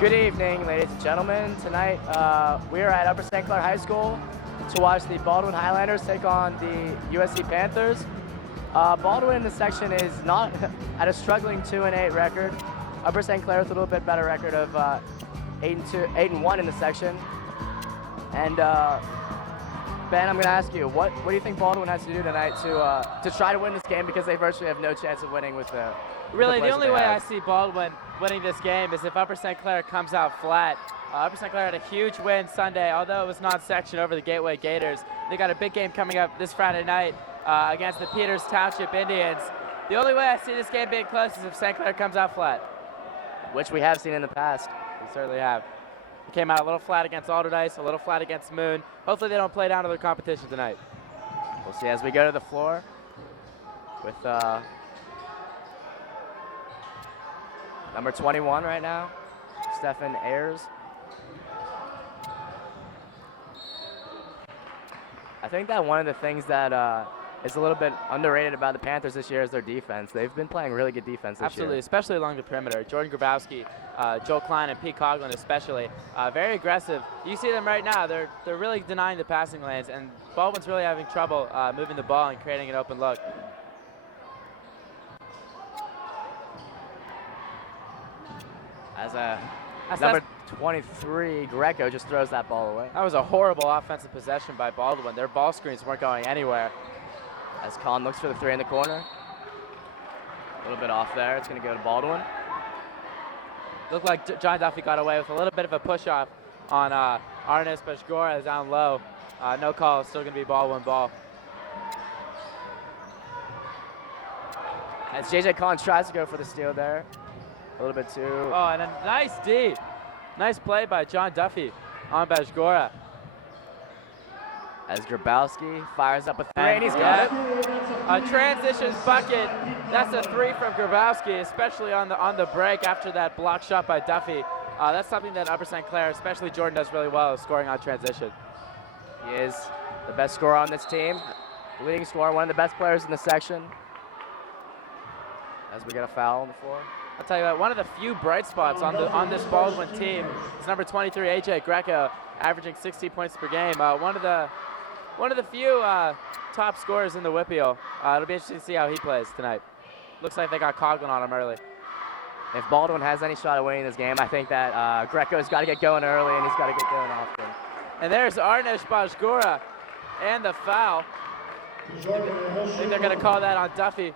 Good evening, ladies and gentlemen. Tonight, we are at Upper St. Clair High School to watch the Baldwin Highlanders take on the USC Panthers. Baldwin in the section is not at a struggling 2-8 record. Upper St. Clair with a little bit better record of 8-1 in the section. And Ben, I'm going to ask you, what do you think Baldwin has to do tonight to try to win this game, because they virtually have no chance of winning with the Really, the only way I see Baldwin winning this game is if Upper St. Clair comes out flat. Upper St. Clair had a huge win Sunday, although it was non-section over the Gateway Gators. They got a big game coming up this Friday night against the Peters Township Indians. The only way I see this game being close is if St. Clair comes out flat. Which we have seen in the past. We certainly have. They came out a little flat against Alderdice, a little flat against Moon. Hopefully they don't play down to their competition tonight. We'll see as we go to the floor with number 21 right now, Stefan Ayers. I think that one of the things that is a little bit underrated about the Panthers this year is their defense. They've been playing really good defense this Absolutely, year. especially along the perimeter. Jordan Grabowski, Joel Klein, and Pete Coughlin especially. Very aggressive. You see them right now. They're really denying the passing lanes, and Baldwin's really having trouble moving the ball and creating an open look. As number 23, Greco just throws that ball away. That was a horrible offensive possession by Baldwin. Their ball screens weren't going anywhere. As Colin looks for the three in the corner. A little bit off there. It's going to go to Baldwin. Looked like John Duffy got away with a little bit of a push-off on Arnes Bashgora down low. No call. Still going to be Baldwin ball. As J.J. Collins tries to go for the steal there. A little bit too. Oh, and a nice D. Nice play by John Duffy on Bashgora. As Grabowski fires up a three, and he's got it. A transition bucket. That's a three from Grabowski, especially on the break after that block shot by Duffy. That's something that Upper St. Clair, especially Jordan, does really well, is scoring on transition. He is the best scorer on this team. The leading scorer, one of the best players in the section. As we get a foul on the floor. I'll tell you what, one of the few bright spots on this Baldwin team is number 23, AJ Greco, averaging 60 points per game. One of the few top scorers in the Whippeal. It'll be interesting to see how he plays tonight. Looks like they got Coughlin on him early. If Baldwin has any shot at winning this game, I think that Greco's got to get going early, and he's got to get going often. And there's Arnesh Bashgora and the foul. I think they're going to call that on Duffy.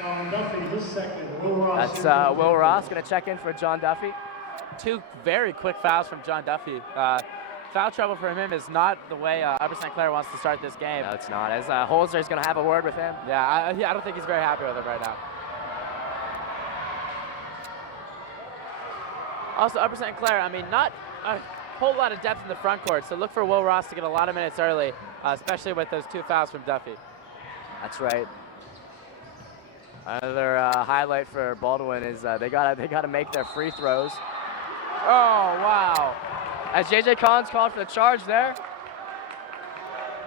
That's Will Ross going to check in for John Duffy. Two very quick fouls from John Duffy. Foul trouble for him is not the way Upper St. Clair wants to start this game. No, it's not. As Holzer's going to have a word with him. Yeah, I don't think he's very happy with him right now. Also, Upper St. Clair, I mean, not a whole lot of depth in the front court, so look for Will Ross to get a lot of minutes early, especially with those two fouls from Duffy. That's right. Another highlight for Baldwin is they gotta make their free throws. Oh, wow. As J.J. Collins called for the charge there.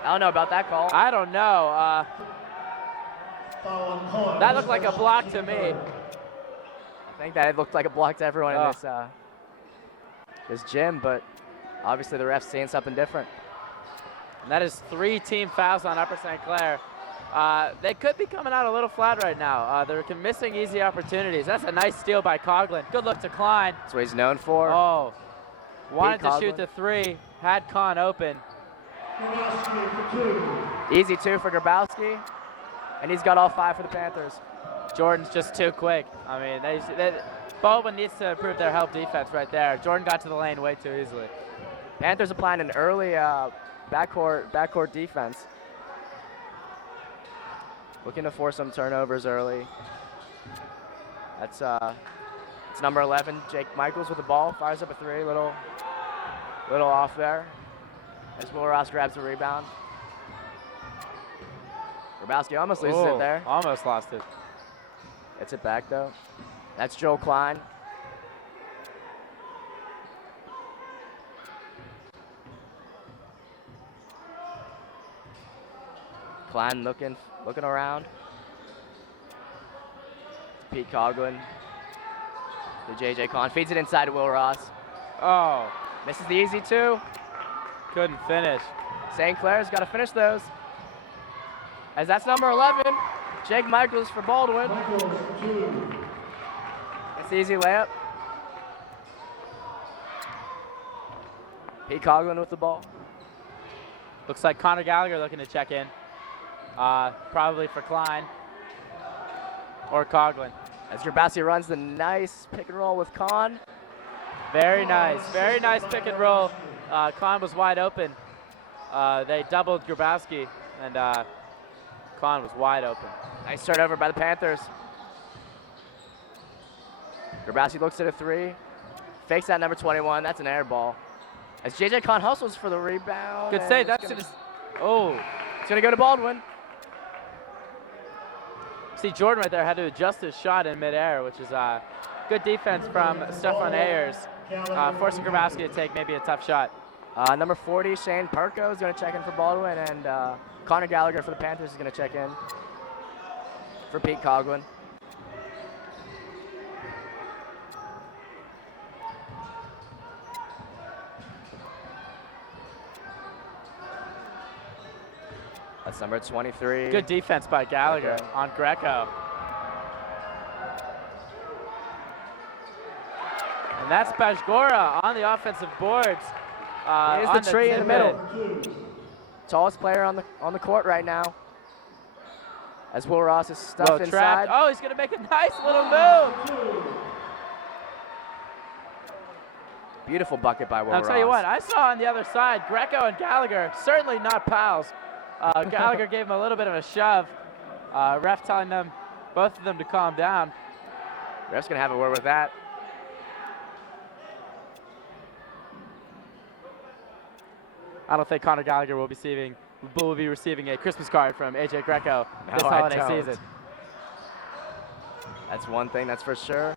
I don't know about that call. I don't know. That looked like a block to me. I think that it looked like a block to everyone in this gym, but obviously the ref's seeing something different. And that is 3 team fouls on Upper St. Clair. They could be coming out a little flat right now. They're missing easy opportunities. That's a nice steal by Coughlin. Good look to Klein. That's what he's known for. Oh, wanted to shoot the 3, had Kahn open. Easy 2 for Grabowski, and he's got all 5 for the Panthers. Jordan's just too quick. I mean, Baldwin needs to improve their help defense right there. Jordan got to the lane way too easily. Panthers applying an early backcourt defense. Looking to force some turnovers early. That's it's number 11, Jake Michaels with the ball. Fires up a 3, little off there. As Will Ross grabs the rebound. Grabowski almost loses it there. Almost lost it. Gets it back though. That's Joel Klein. Klein looking around. Pete Coughlin to JJ Kahn. Feeds it inside to Will Ross. Oh, Misses the easy two. couldn't finish. St. Clair's got to finish those. As that's number 11, Jake Michaels for Baldwin. It's the easy layup. Pete Coughlin with the ball. Looks like Connor Gallagher looking to check in. Probably for Klein or Coughlin. As Grabowski runs the nice pick and roll with Kahn. Very nice pick and roll. Kahn was wide open. They doubled Grabowski, and Kahn was wide open. Nice turnover by the Panthers. Grabowski looks at a three. Fakes that number 21. That's an air ball. As JJ Kahn hustles for the rebound. Good save. That's just. Oh. It's going to go to Baldwin. See, Jordan right there had to adjust his shot in midair, which is good defense from Stefan Ayers, forcing Grabowski to take maybe a tough shot. Number 40, Shane Perko is going to check in for Baldwin, and Connor Gallagher for the Panthers is going to check in for Pete Coughlin. That's number 23. Good defense by Gallagher on Greco. And that's Bajgora on the offensive boards. Here's the tree in the middle. Tallest player on the court right now. As Will Ross is stuffed inside. Oh, he's going to make a nice little move. Beautiful bucket by Will Ross. I'll tell you what, I saw on the other side, Greco and Gallagher, certainly not pals. Gallagher gave him a little bit of a shove. Ref telling them, both of them, to calm down. Ref's going to have a word with that. I don't think Connor Gallagher will be receiving a Christmas card from AJ Greco this holiday season. That's one thing, that's for sure.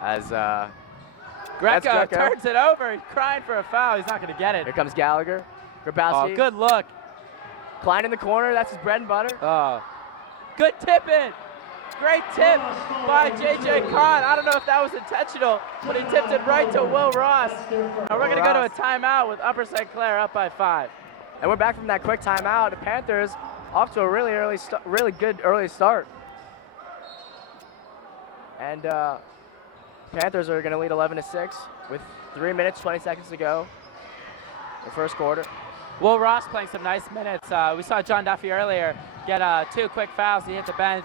As Greco turns it over, he's crying for a foul. He's not going to get it. Here comes Gallagher. Grabowski. Oh, good look. Klein in the corner, that's his bread and butter. Oh, good tip in. Great tip by JJ Kahn. I don't know if that was intentional, but he tipped it right to Will Ross. Now we're going to go to a timeout with Upper St. Clair up by 5. And we're back from that quick timeout. The Panthers off to a really good early start. And Panthers are going to lead 11-6 with 3 minutes, 20 seconds to go in the first quarter. Will Ross playing some nice minutes. We saw John Duffy earlier get 2 quick fouls. He hit the bench.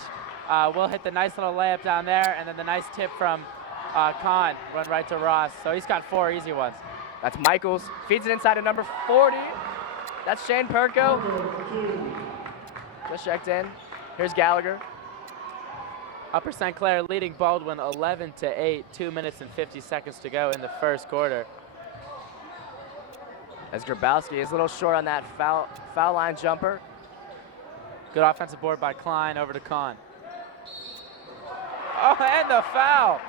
Will hit the nice little layup down there, and then the nice tip from Kahn, run right to Ross. So he's got 4 easy ones. That's Michaels. Feeds it inside to number 40. That's Shane Perko. Just checked in. Here's Gallagher. Upper St. Clair leading Baldwin 11-8, 2 minutes and 50 seconds to go in the first quarter. As Grabowski is a little short on that foul line jumper. Good offensive board by Klein over to Kahn. Oh, and the foul.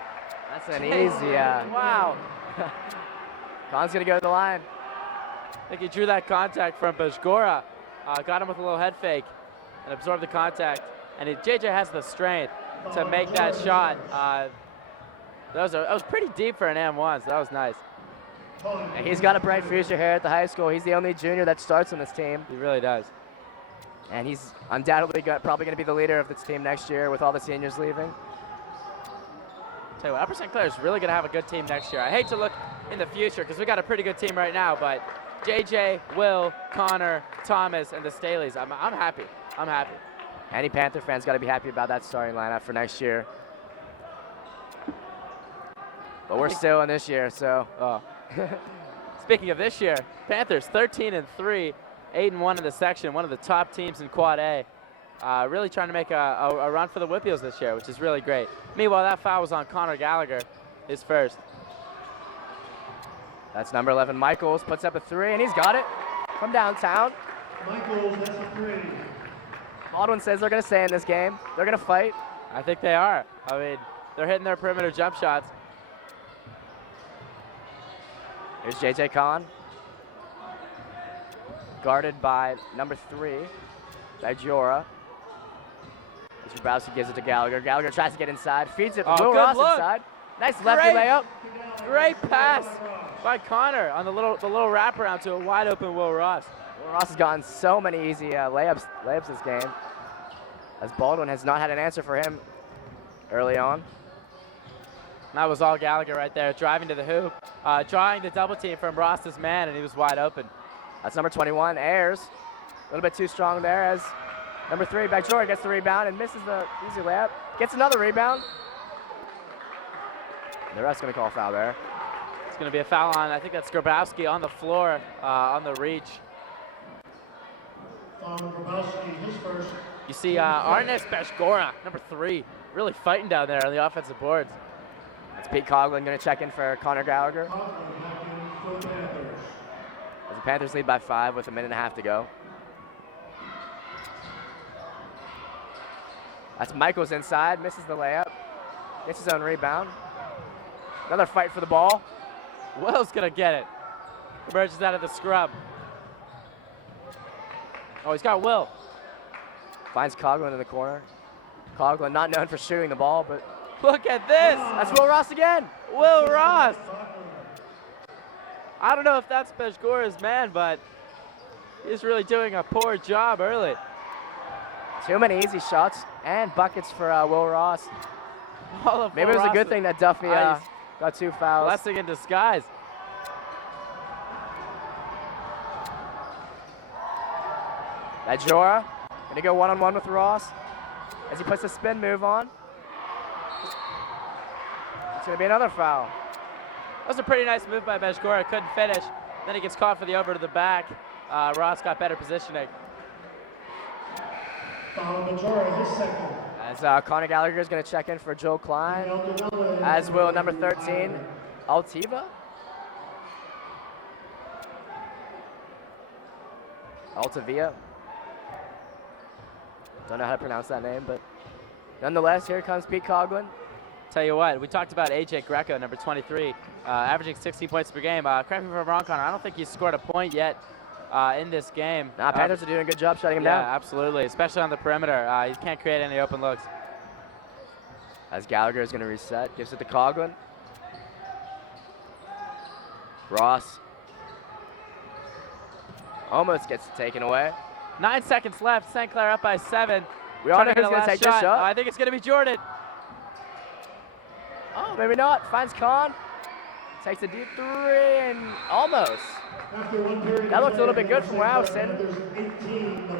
That's an easy. Wow. Kahn's going to go to the line. I think he drew that contact from Bajgora. Got him with a little head fake and absorbed the contact. And JJ has the strength to make that shot. That was pretty deep for an M1, so that was nice. And he's got a bright future here at the high school. He's the only junior that starts on this team. He really does. And he's undoubtedly probably going to be the leader of this team next year with all the seniors leaving. Tell you what, Upper St. Clair is really going to have a good team next year. I hate to look in the future because we got a pretty good team right now, but JJ, Will, Connor, Thomas, and the Staleys, I'm happy. I'm happy. Any Panther fan's got to be happy about that starting lineup for next year. But we're still in this year, so. Speaking of this year, Panthers 13-3, 8-1 in the section, one of the top teams in Quad A. Really trying to make a run for the Whippeals this year, which is really great. Meanwhile, that foul was on Connor Gallagher, his first. That's number 11, Michaels, puts up a 3, and he's got it from downtown. Michaels, that's a 3. Baldwin says they're going to stay in this game. They're going to fight. I think they are. I mean, they're hitting their perimeter jump shots. Here's JJ Kahn. Guarded by number 3, Bajgora. Grabowski gives it to Gallagher. Gallagher tries to get inside, feeds it. Oh, Will good Ross look. inside. Nice lefty Great. layup. Great pass by Connor on the little wraparound to a wide open Will Ross. Will Ross has gotten so many easy layups this game, as Baldwin has not had an answer for him early on. That was all Gallagher right there, driving to the hoop, drawing the double team from Ross's man, and he was wide open. That's number 21, Ayers. A little bit too strong there as number 3, Bajor gets the rebound and misses the easy layup. Gets another rebound. The ref's going to call a foul there. It's going to be a foul on, I think that's Grabowski on the floor on the reach. Grabowski, his first. You see Arnes Beshgora, number 3, really fighting down there on the offensive boards. It's Pete Coughlin going to check in for Connor Gallagher. For the Panthers. As the Panthers lead by 5 with a minute and a half to go. That's Michaels inside, misses the layup. Gets his own rebound. Another fight for the ball. Will's going to get it. Emerges out of the scrub. Oh, he's got Will. Finds Coughlin in the corner. Coughlin not known for shooting the ball, but Look at this. that's Will Ross again. Will Ross. I don't know if that's Beshgora's man, but he's really doing a poor job early. Too many easy shots and buckets for Will Ross. All of Maybe Will it was a good Ross' thing that Duffy Nice. got 2 fouls. blessing in disguise. Bajora going to go one-on-one with Ross as he puts a spin move on. It's going to be another foul. That was a pretty nice move by Beshgora. Couldn't finish. Then he gets caught for the over to the back. Ross got better positioning. Foul Majora, his second. As Connor Gallagher is going to check in for Joe Klein, as will number 13, Altiva. Altavia. Don't know how to pronounce that name, but nonetheless, here comes Pete Coughlin. Tell you what, we talked about AJ Greco, number 23, averaging 16 points per game. Correct me if I'm wrong, Connor. I don't think he's scored a point yet in this game. Nah, Panthers are doing a good job shutting him Yeah, down. absolutely, especially on the perimeter. He can't create any open looks. As Gallagher is going to reset, gives it to Coughlin. Ross almost gets it taken away. 9 seconds left. St. Clair up by 7. We all know Trying to who's get a going to last take this shot. I think it's going to be Jordan. Oh, maybe not. Finds Kahn. Takes a deep 3 and almost. After 1 period. That looked a little bit good from where I was sitting.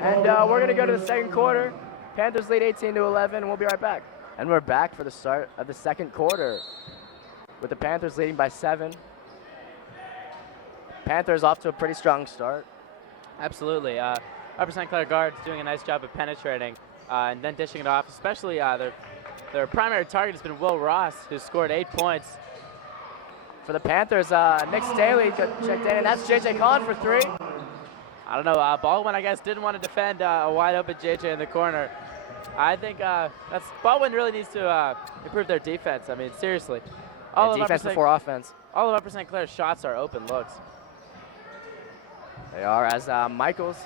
And we're going to go to the second quarter. Panthers lead 18-11, and we'll be right back. And we're back for the start of the second quarter with the Panthers leading by 7. Panthers off to a pretty strong start. Absolutely. Upper St. Clair guards doing a nice job of penetrating and then dishing it off, especially their primary target has been Will Ross, who scored 8 points. For the Panthers, Nick Staley checked in, and that's J.J. Kahn for 3. I don't know. Baldwin, I guess, didn't want to defend a wide open JJ in the corner. I think Baldwin really needs to improve their defense. I mean, seriously. Yeah, defense before offense. All of Upper St. Clair's shots are open looks. They are, as Michaels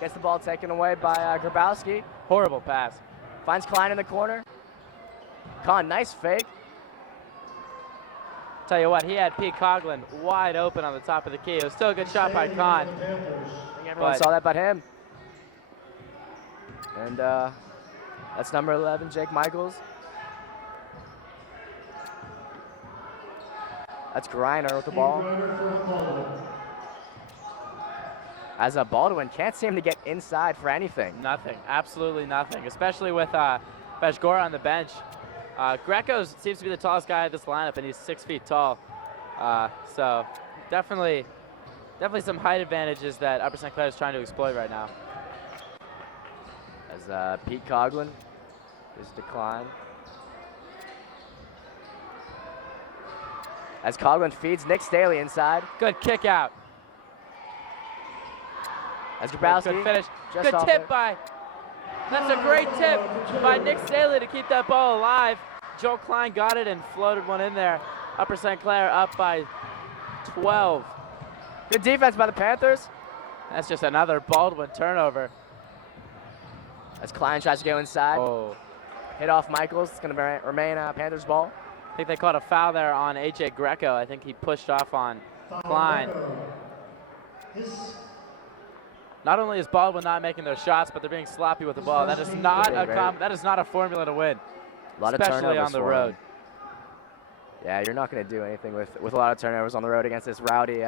gets the ball taken away by Grabowski. Horrible pass. Finds Klein in the corner. Kahn, nice fake. Tell you what, he had Pete Coughlin wide open on the top of the key. It was still a good shot by Kahn. I think everyone saw that but him. And that's number 11, Jake Michaels. That's Greiner with the ball. As Baldwin can't seem to get inside for anything. Nothing, absolutely nothing, especially with Beshgora on the bench. Greco seems to be the tallest guy in this lineup, and he's 6 feet tall. So definitely some height advantages that Upper St. Clair is trying to exploit right now. As Pete Coughlin is declined. As Coughlin feeds Nick Staley inside. Good kick out. As Grabowski. Good finish. Just Good off tip it. by. That's a great tip by Nick Staley to keep that ball alive. Joe Klein got it and floated one in there. Upper St. Clair up by 12. Good defense by the Panthers. That's just another Baldwin turnover. As Klein tries to go inside. Oh, hit off Michaels. It's going to remain Panthers ball. I think they called a foul there on AJ Greco. I think he pushed off on Klein. Not only is Baldwin not making those shots, but they're being sloppy with the ball. That is not a formula to win, especially on the road. Yeah, you're not going to do anything with a lot of turnovers on the road against this rowdy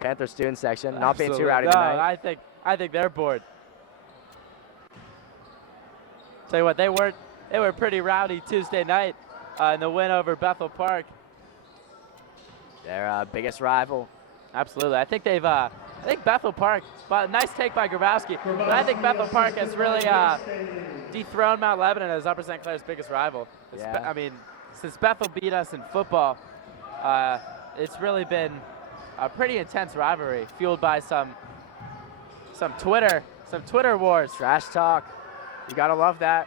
Panther student section. Not Absolutely. being too rowdy no, tonight. I think they're bored. Tell you what, they were pretty rowdy Tuesday night in the win over Bethel Park. Their biggest rival. Absolutely. I think Bethel Park, nice take by Grabowski, but I think Bethel Park has really dethroned Mount Lebanon as Upper St. Clair's biggest rival. Yeah. I mean, since Bethel beat us in football, it's really been a pretty intense rivalry, fueled by some Twitter wars. Trash talk. You got to love that.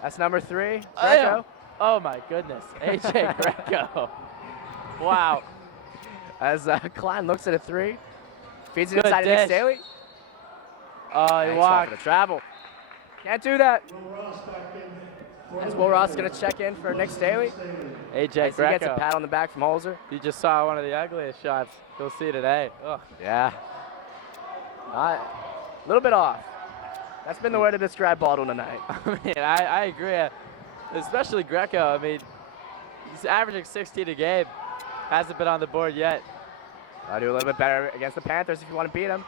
That's number 3, Greco. Oh my goodness, AJ Greco. Wow. As Klein looks at a 3, feeds it Good inside to Nick dish. Staley. Oh, he Thanks, walked. not gonna travel. Can't do that. Will Ross back in. As Will Ross going to check in for Nick Staley. AJ As he gets a Greco. pat on the back from Holzer. You just saw one of the ugliest shots you'll see today. Ugh. Yeah. A little bit off. That's been the way to describe Baldwin tonight. I mean, I agree. Especially Greco. I mean, he's averaging 16 a game. Hasn't been on the board yet. I'll do a little bit better against the Panthers if you want to beat them.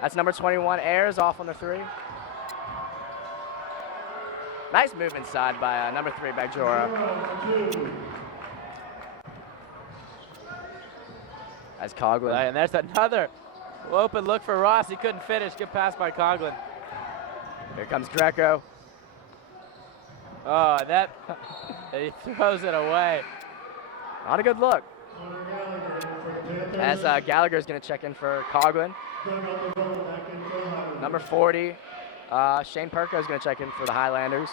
That's number 21, Ayers, off on the 3. Nice move inside by number 3, Bagjora. That's Coughlin. And there's another open look for Ross. He couldn't finish. Good pass by Coughlin. Here comes Greco. Oh, and he throws it away. Not a good look. As Gallagher's going to check in for Coughlin. Number 40, Shane Perko is going to check in for the Highlanders.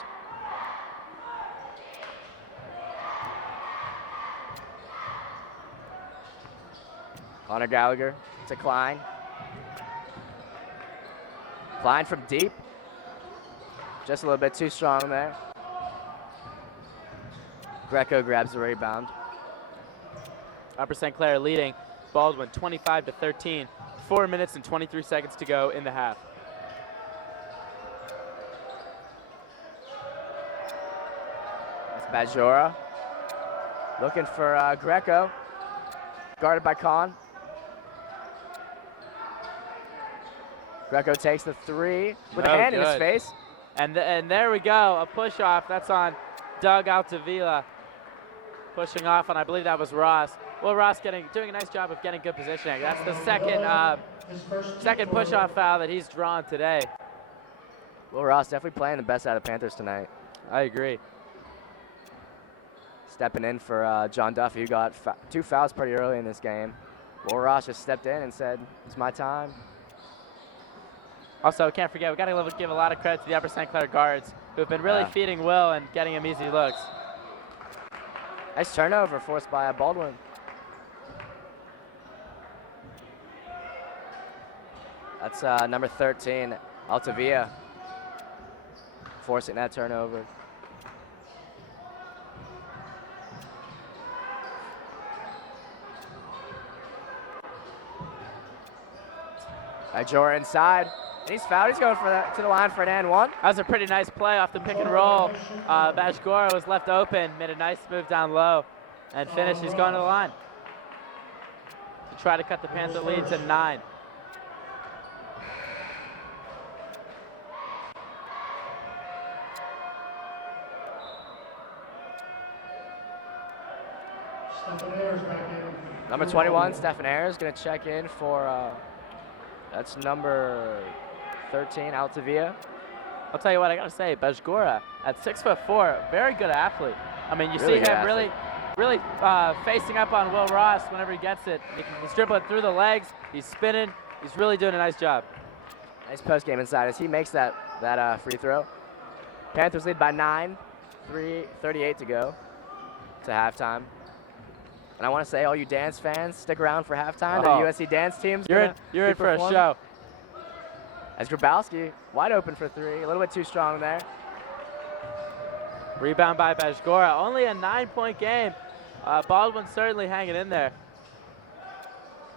Connor Gallagher to Klein. Klein from deep. Just a little bit too strong there. Greco grabs the rebound. Upper St. Clair leading Baldwin 25-13. 4 minutes and 23 seconds to go in the half. That's Bajora. Looking for Greco. Guarded by Kahn. Greco takes the 3 with a hand in his face. And there we go, a push off. That's on Doug Altavilla. Pushing off, and I believe that was Ross. Will Ross doing a nice job of getting good positioning. That's the second push-off foul that he's drawn today. Will Ross definitely playing the best out of the Panthers tonight. I agree. Stepping in for John Duffy, who got 2 fouls pretty early in this game. Will Ross just stepped in and said, "It's my time." Also, can't forget, we got to give a lot of credit to the Upper St. Clair guards, who have been really feeding Will and getting him easy looks. Nice turnover forced by Baldwin. That's number 13, Altavilla, forcing that turnover. Bajora inside. He's fouled. He's going to the line for an and 1. That was a pretty nice play off the pick and roll. Bajgora was left open, made a nice move down low, and finished. He's going to the line to try to cut the Panther lead to 9. Number 21, Stephen Ayers, going to check in for, that's number 13, Altavilla. I'll tell you what, I got to say, Bajgora, at 6'4", very good athlete. I mean, you Really see him athlete. really facing up on Will Ross whenever he gets it. He's dribbling through the legs. He's spinning. He's really doing a nice job. Nice post game inside as he makes that free throw. Panthers lead by 9, 3:38 to go to halftime. And I want to say, all you dance fans, stick around for halftime. The USC dance team's You're in for a show. As Grabowski, wide open for 3, a little bit too strong there. Rebound by Bajgora. Only a 9-point game. Baldwin certainly hanging in there.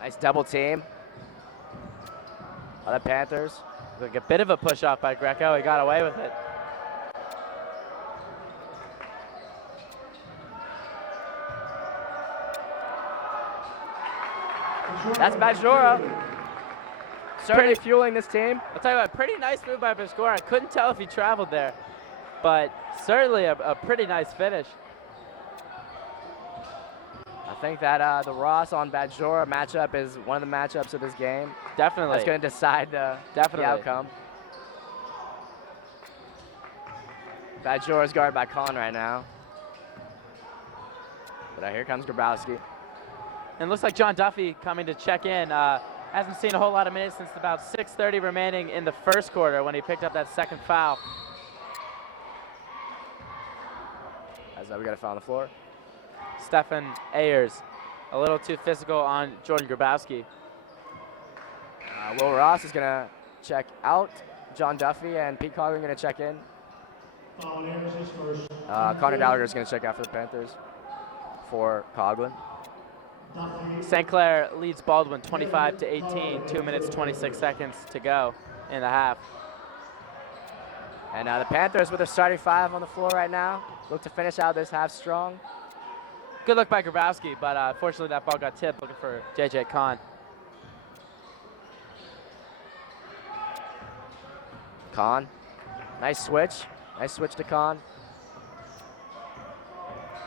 Nice double team by the Panthers. Like a bit of a push off by Greco. He got away with it. That's Bajgora. Certainly fueling this team. I'll tell you what, pretty nice move by Bajgora. I couldn't tell if he traveled there, but certainly a pretty nice finish. I think that the Ross on Bajgora matchup is one of the matchups of this game. Definitely. That's going to decide the outcome. Bajgora's guarded by Khan right now. But here comes Grabowski. And looks like John Duffy coming to check in. Hasn't seen a whole lot of minutes since about 6:30 remaining in the first quarter when he picked up that second foul. As we got a foul on the floor. Stefan Ayers, a little too physical on Jordan Grabowski. Will Ross is going to check out. John Duffy and Pete Coughlin going to check in. Connor Gallagher is going to check out for the Panthers for Coughlin. St. Clair leads Baldwin 25-18, 2 minutes, 26 seconds to go in the half. And the Panthers with their starting five on the floor right now. Look to finish out this half strong. Good look by Grabowski, but unfortunately that ball got tipped, looking for J.J. Kahn. Kahn, nice switch. Nice switch to Kahn.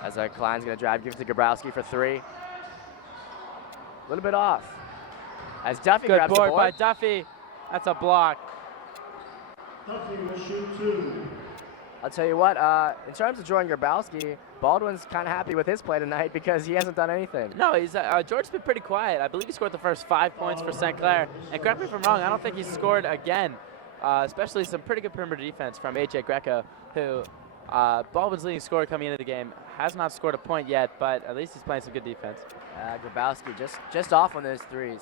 As Klein's going to drive, give it to Grabowski for three. A little bit off. As Duffy Good grabs the board board. by Duffy. That's a block. Duffy will shoot two. I'll tell you what, in terms of Jordan Grabowski, Baldwin's kind of happy with his play tonight because he hasn't done anything. No, he's George's been pretty quiet. I believe he scored the first 5 points for St. Clair. And correct me if I'm wrong, I don't think he's scored again. Especially some pretty good perimeter defense from A.J. Greco, who Baldwin's leading scorer coming into the game. Has not scored a point yet, but at least he's playing some good defense. Grabowski just off on those threes.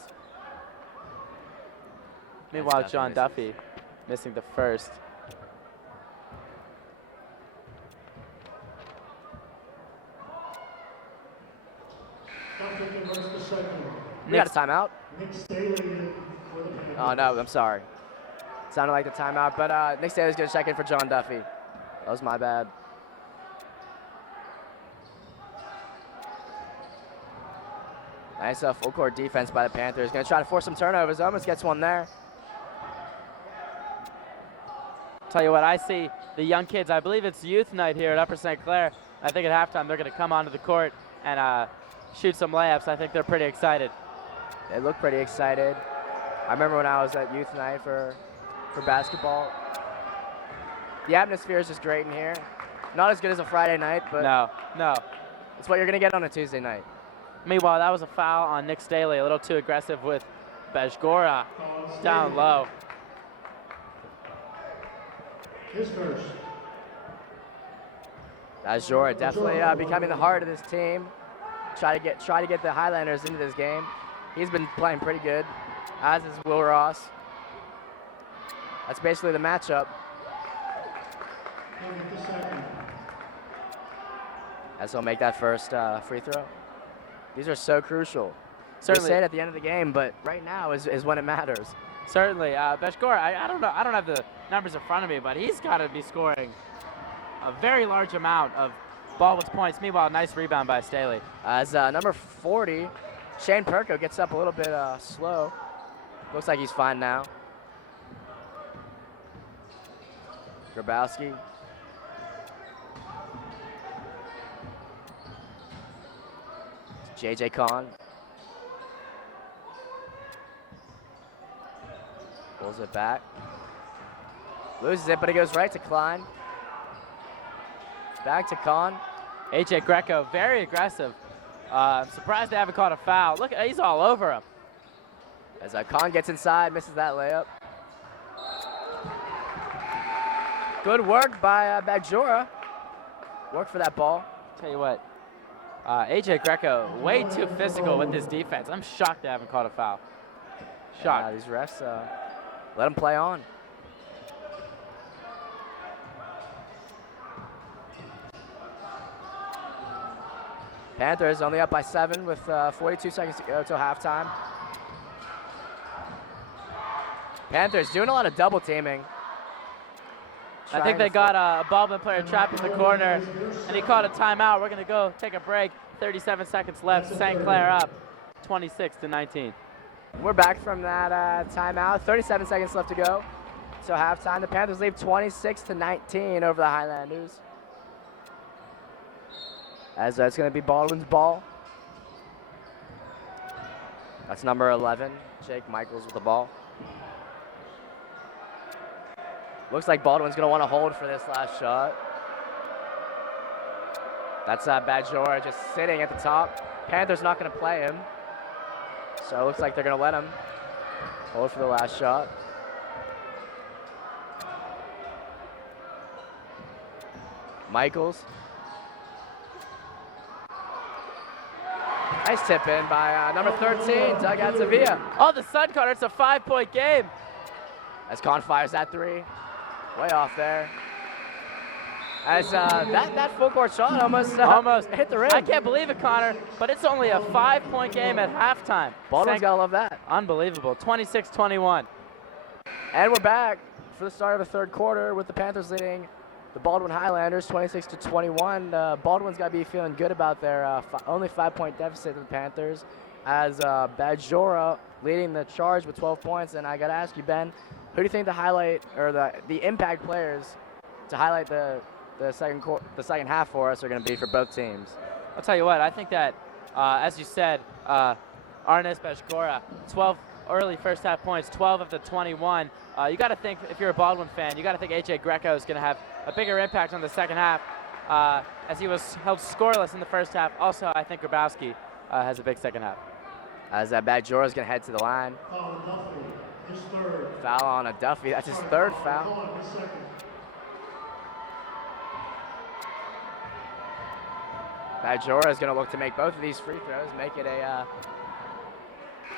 Meanwhile, John Duffy missing the first. Duffy converts the second. We got a timeout. Nick Staley for the Panthers. Oh, no, I'm sorry. Sounded like the timeout, but Nick Staley's going to check in for John Duffy. That was my bad. Nice full court defense by the Panthers. Going to try to force some turnovers. Almost gets one there. Tell you what, I see the young kids. I believe it's youth night here at Upper St. Clair. I think at halftime they're going to come onto the court and shoot some layups. I think they're pretty excited. They look pretty excited. I remember when I was at youth night for basketball. The atmosphere is just great in here. Not as good as a Friday night, but no. it's what you're going to get on a Tuesday night. Meanwhile, that was a foul on Nick Staley, a little too aggressive with Bajgora down low. His first. Bajgora definitely becoming the heart of this team. Try to get the Highlanders into this game. He's been playing pretty good, as is Will Ross. That's basically the matchup. The second. As he'll make that first free throw. These are so crucial. Certainly. We say it at the end of the game, but right now is when it matters. Certainly. Bajgora, I don't know. I don't have the numbers in front of me, but he's got to be scoring a very large amount of Baldwin's points. Meanwhile, nice rebound by Staley. As number 40, Shane Perko gets up a little bit slow. Looks like he's fine now. Grabowski. J.J. Kahn. Pulls it back. Loses it, but it goes right to Klein. Back to Kahn. A.J. Greco, very aggressive. I'm surprised they haven't caught a foul. Look, he's all over him. As Kahn gets inside, misses that layup. Good work by Bajgora. Work for that ball. Tell you what, A.J. Greco, way too physical with his defense. I'm shocked they haven't caught a foul. Shocked. These refs, let him play on. Panthers only up by 7 with 42 seconds to go till halftime. Panthers doing a lot of double teaming. I think they got a Baldwin player trapped in the corner, and he called a timeout. We're going to go take a break. 37 seconds left. St. Clair up 26-19. We're back from that timeout. 37 seconds left to go. So halftime, the Panthers lead 26-19 over the Highlanders. As it's going to be Baldwin's ball. That's number 11, Jake Michaels with the ball. Looks like Baldwin's going to want to hold for this last shot. That's Bajor just sitting at the top. Panthers not going to play him. So it looks like they're going to let him hold for the last shot. Michaels. Nice tip in by number 13, Doug Atzavia. Oh, the Sun Cutter, it's a 5-point game. As Con fires that three. Way off there. As that full court shot almost hit the rim. I can't believe it, Connor, but it's only a 5-point game at halftime. Baldwin's got to love that. Unbelievable, 26-21. And we're back for the start of the third quarter with the Panthers leading the Baldwin Highlanders 26-21. Baldwin's got to be feeling good about their only 5-point deficit to the Panthers, as Bajora leading the charge with 12 points. And I got to ask you, Ben, who do you think the highlight or the impact players to highlight the second half for us are going to be for both teams? I'll tell you what, I think that, as you said, Arnes Bajgora, 12 early first half points, 12 of the 21. You got to think, if you're a Baldwin fan, you got to think AJ Greco is going to have a bigger impact on the second half, as he was held scoreless in the first half. Also, I think Grabowski has a big second half. As Bajora is going to head to the line. Foul on a Duffy. That's his third foul. Bajora is going to look to make both of these free throws, make it a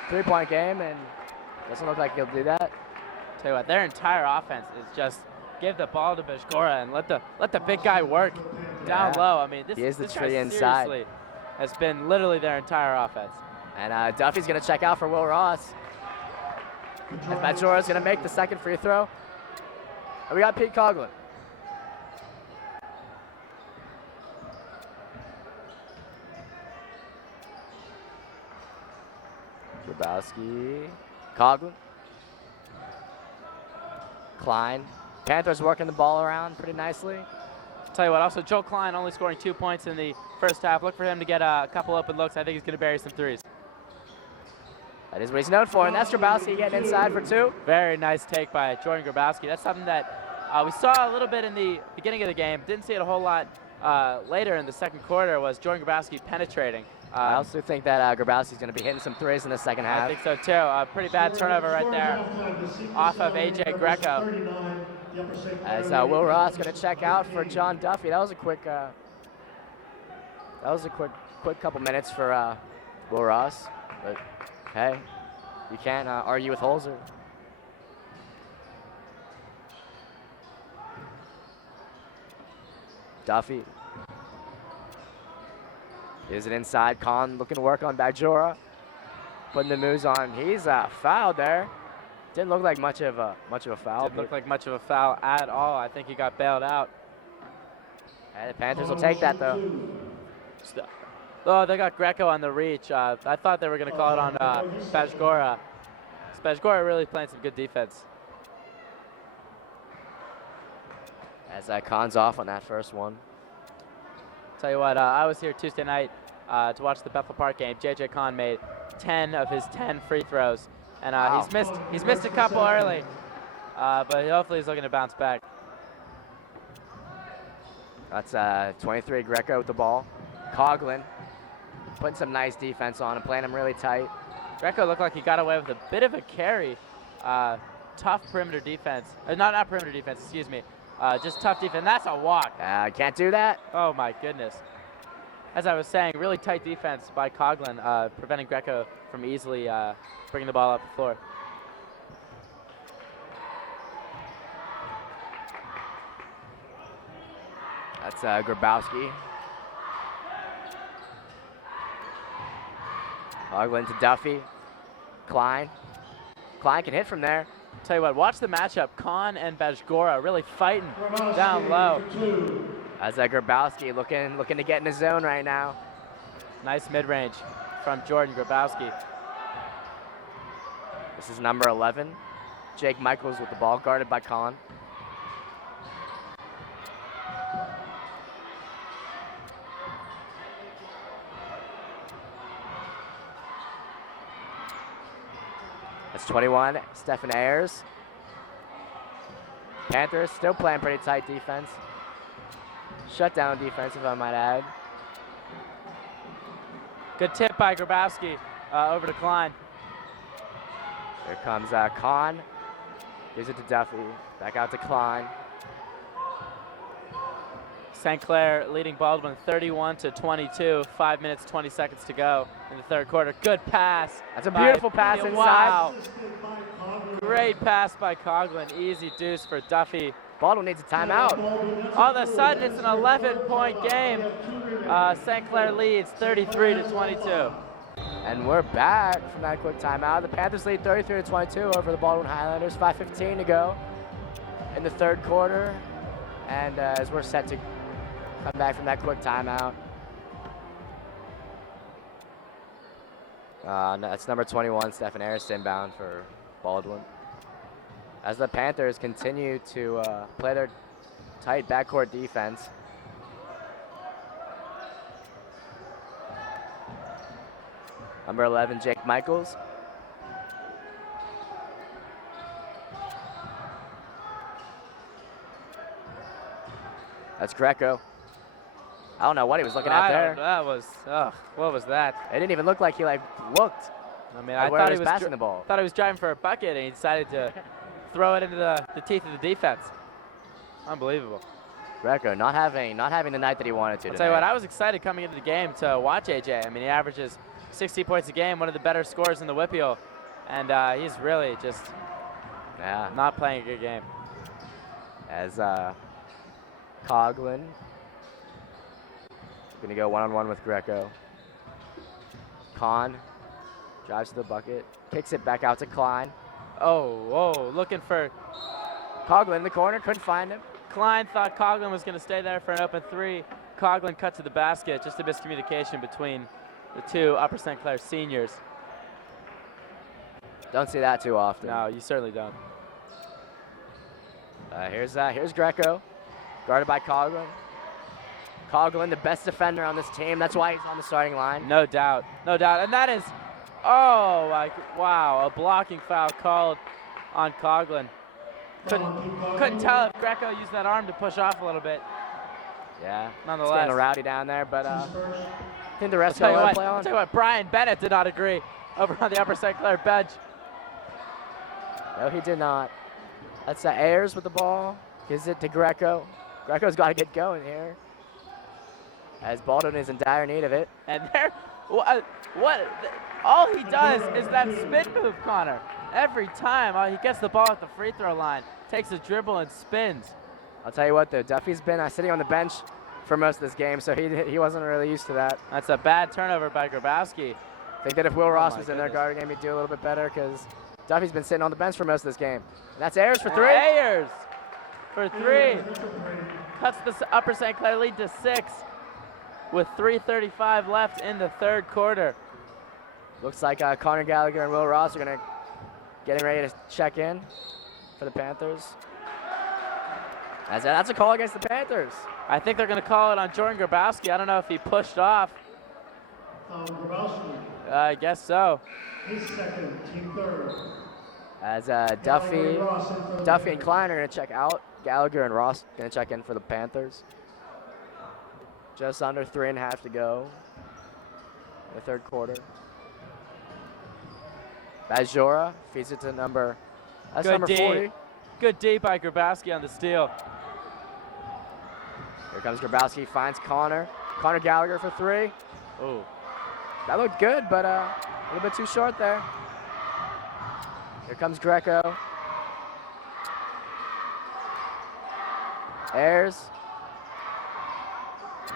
3-point game, and doesn't look like he'll do that. Tell you what, their entire offense is just give the ball to Bajgora and let the big guy work down low. I mean, this guy seriously has been literally their entire offense. And Duffy's going to check out for Will Ross. As Bajora's going to make the second free throw. And we got Pete Coughlin. Grabowski. Coughlin. Klein. Panthers working the ball around pretty nicely. Tell you what, also Joe Klein only scoring 2 points in the first half. Look for him to get a couple open looks. I think he's going to bury some threes. That is what he's known for, and that's Grabowski getting inside for 2. Very nice take by Jordan Grabowski. That's something that we saw a little bit in the beginning of the game. Didn't see it a whole lot later in the second quarter, was Jordan Grabowski penetrating. I also think that Grabowski's going to be hitting some threes in the second half. I think so too. A pretty bad turnover right there off of AJ Greco. As Will Ross going to check out for John Duffy. That was a quick couple minutes for Will Ross. But hey, you can't argue with Holzer. Duffy. Is it inside? Khan looking to work on Bajora. Putting the moves on. He's fouled there. Didn't look like much of a foul. Didn't look like much of a foul at all. I think he got bailed out. And the Panthers will take that though. Oh, they got Greco on the reach. I thought they were going to call it on Bajgora. Bajgora really playing some good defense. As Khan's off on that first one. Tell you what, I was here Tuesday night to watch the Bethel Park game. J.J. Khan made 10 of his 10 free throws, and wow. he's missed a couple early, but hopefully he's looking to bounce back. That's 23 Greco with the ball. Coughlin putting some nice defense on him, playing him really tight. Greco looked like he got away with a bit of a carry. Tough perimeter defense. Not perimeter defense, excuse me. Just tough defense. That's a walk. Can't do that. Oh, my goodness. As I was saying, really tight defense by Coughlin, preventing Greco from easily bringing the ball up the floor. That's Grabowski. Baldwin to Duffy. Klein. Klein can hit from there. Tell you what, watch the matchup. Khan and Bajgora really fighting down low. As Grabowski looking to get in the zone right now. Nice mid-range from Jordan Grabowski. This is number 11. Jake Michaels with the ball, guarded by Khan. That's 21, Stephen Ayers. Panthers still playing pretty tight defense. Shutdown defense, if I might add. Good tip by Grabowski over to Klein. Here comes Khan. Gives it to Duffy. Back out to Klein. St. Clair leading Baldwin 31-22. 5 minutes, 20 seconds to go in the third quarter. Good pass. That's a beautiful pass inside. Wow. Great pass by Coughlin. Easy deuce for Duffy. Baldwin needs a timeout. All of a sudden, it's an 11-point game. St. Clair leads 33-22. And we're back from that quick timeout. The Panthers lead 33-22 over the Baldwin Highlanders. 5:15 to go in the third quarter. And as we're set to come back from that quick timeout. No, that's number 21, Stephen Ayers, inbound for Baldwin. As the Panthers continue to play their tight backcourt defense. Number 11, Jake Michaels. That's Greco. I don't know what he was looking at there. That was, what was that? It didn't even look like he looked. I mean, I I thought he was passing the ball. Thought he was driving for a bucket, and he decided to throw it into the teeth of the defense. Unbelievable. Greco not having the night that he wanted to. I'll tell you what, I was excited coming into the game to watch AJ. I mean, he averages 60 points a game, one of the better scorers in the Whippeal, and he's really just not playing a good game. As Coughlin gonna go one-on-one with Greco. Khan drives to the bucket, kicks it back out to Klein. Oh, looking for Coughlin in the corner, couldn't find him. Klein thought Coughlin was going to stay there for an open three. Coughlin cut to the basket, just a miscommunication between the two Upper St. Clair seniors. Don't see that too often. No, you certainly don't. Here's Greco, guarded by Coughlin. Coughlin, the best defender on this team. That's why he's on the starting line. No doubt, no doubt. And that is, wow, a blocking foul called on Coughlin. Couldn't tell if Greco used that arm to push off a little bit. Yeah, nonetheless. It's getting rowdy down there, but I think the rest I'll of the play on. I'll tell you what, Brian Bennett did not agree over on the Upper St. Clair bench. No, he did not. That's Ayers with the ball. Gives it to Greco. Greco's got to get going here, as Baldwin is in dire need of it. And there, all he does is that spin move, Connor. Every time he gets the ball at the free throw line, takes a dribble and spins. I'll tell you what, though, Duffy's been sitting on the bench for most of this game, so he wasn't really used to that. That's a bad turnover by Grabowski. I think that if Will Ross was in their guard game, he'd do a little bit better, because Duffy's been sitting on the bench for most of this game. And that's Ayers for three. Ayers for three. Cuts the Upper St. Clair lead to 6 with 3:35 left in the third quarter. Looks like Connor Gallagher and Will Ross are getting ready to check in for the Panthers. That's a call against the Panthers. I think they're going to call it on Jordan Grabowski. I don't know if he pushed off. Grabowski. I guess so. His second, team third. As Duffy and Klein are going to check out. Gallagher and Ross going to check in for the Panthers. Just under 3.5 to go in the third quarter. Bajora feeds it to number 40. Good D by Grabowski on the steal. Here comes Grabowski, finds Connor. Connor Gallagher for three. Oh, that looked good, but a little bit too short there. Here comes Greco. Ayers.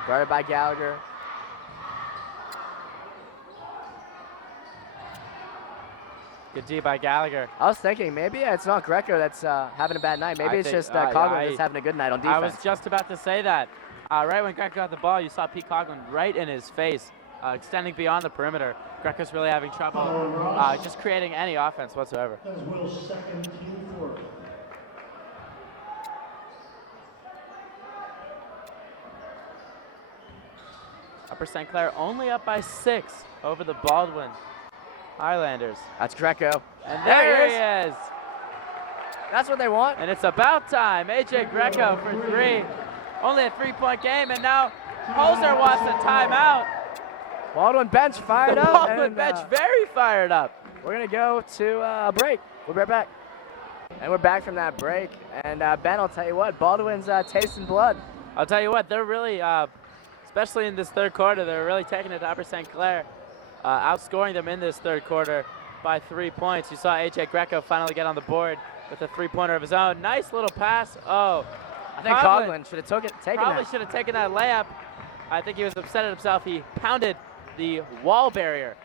Guarded by Gallagher. Good D by Gallagher. I was thinking maybe it's not Greco that's having a bad night. Maybe it's just Coughlin that's having a good night on defense. I was just about to say that. Right when Greco got the ball, you saw Pete Coughlin right in his face, extending beyond the perimeter. Greco's really having trouble just creating any offense whatsoever. That is Will's second team fourth. Upper St. Clair only up by 6 over the Baldwin Highlanders. That's Greco. And there he is. That's what they want. And it's about time. AJ Greco for 3. Only a 3-point game, and now Holzer wants a timeout. Baldwin bench fired The up. Baldwin bench very fired up. We're going to go to a break. We'll be right back. And we're back from that break. And Ben, I'll tell you what, Baldwin's tasting blood. I'll tell you what, they're really, especially in this third quarter, they're really taking it to Upper St. Clair, outscoring them in this third quarter by 3 points. You saw AJ Greco finally get on the board with a 3-pointer of his own. Nice little pass. Oh, I think Coughlin should have taken that. Probably should have taken that layup. I think he was upset at himself. He pounded the wall barrier.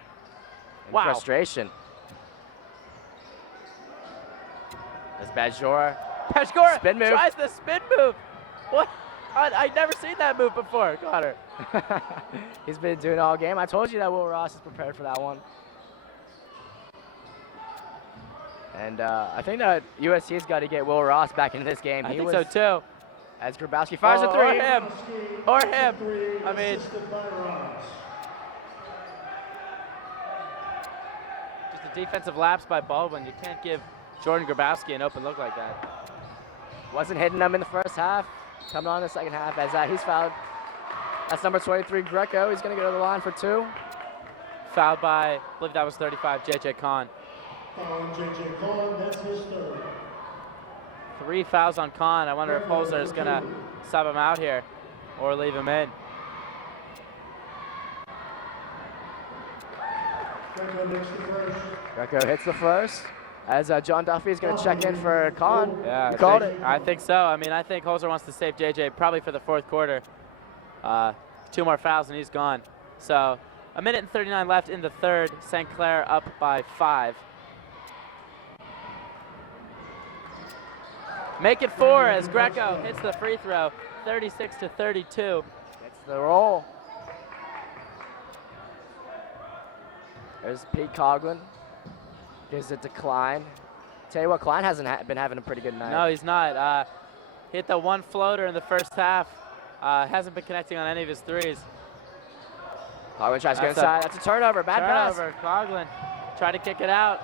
Wow. Frustration. There's Bajor. Bajor Spin move. tries the spin move. What? I'd never seen that move before, Connor. He's been doing it all game. I told you that Will Ross is prepared for that one. And I think that USC's got to get Will Ross back into this game. I think so too. As Grabowski fires a 3. Or him. Or him. I mean, just a defensive lapse by Baldwin. You can't give Jordan Grabowski an open look like that. Wasn't hitting them in the first half. Coming on in the second half as he's fouled. That's number 23, Greco. He's going to go to the line for 2. Fouled by, I believe that was 35, J.J. Kahn. J.J. Kahn, that's his third. 3 fouls on Kahn. I wonder if Holzer is going to sub him out here or leave him in. Greco hits the first. As John Duffy is going to check in for Kahn. Yeah, you called it. I think so. I mean, I think Holzer wants to save JJ probably for the fourth quarter. 2 more fouls and he's gone. So 1:39 left in the third. St. Clair up by 5. Make it 4 as Greco hits the free throw. 36-32. It's the roll. There's Pete Coughlin. Gives it to Klein. Tell you what, Klein hasn't been having a pretty good night. No, he's not. Hit the 1 floater in the first half. Hasn't been connecting on any of his threes. Coughlin tries to go inside. That's a turnover. Bad pass. Turnover. Coughlin tried to kick it out.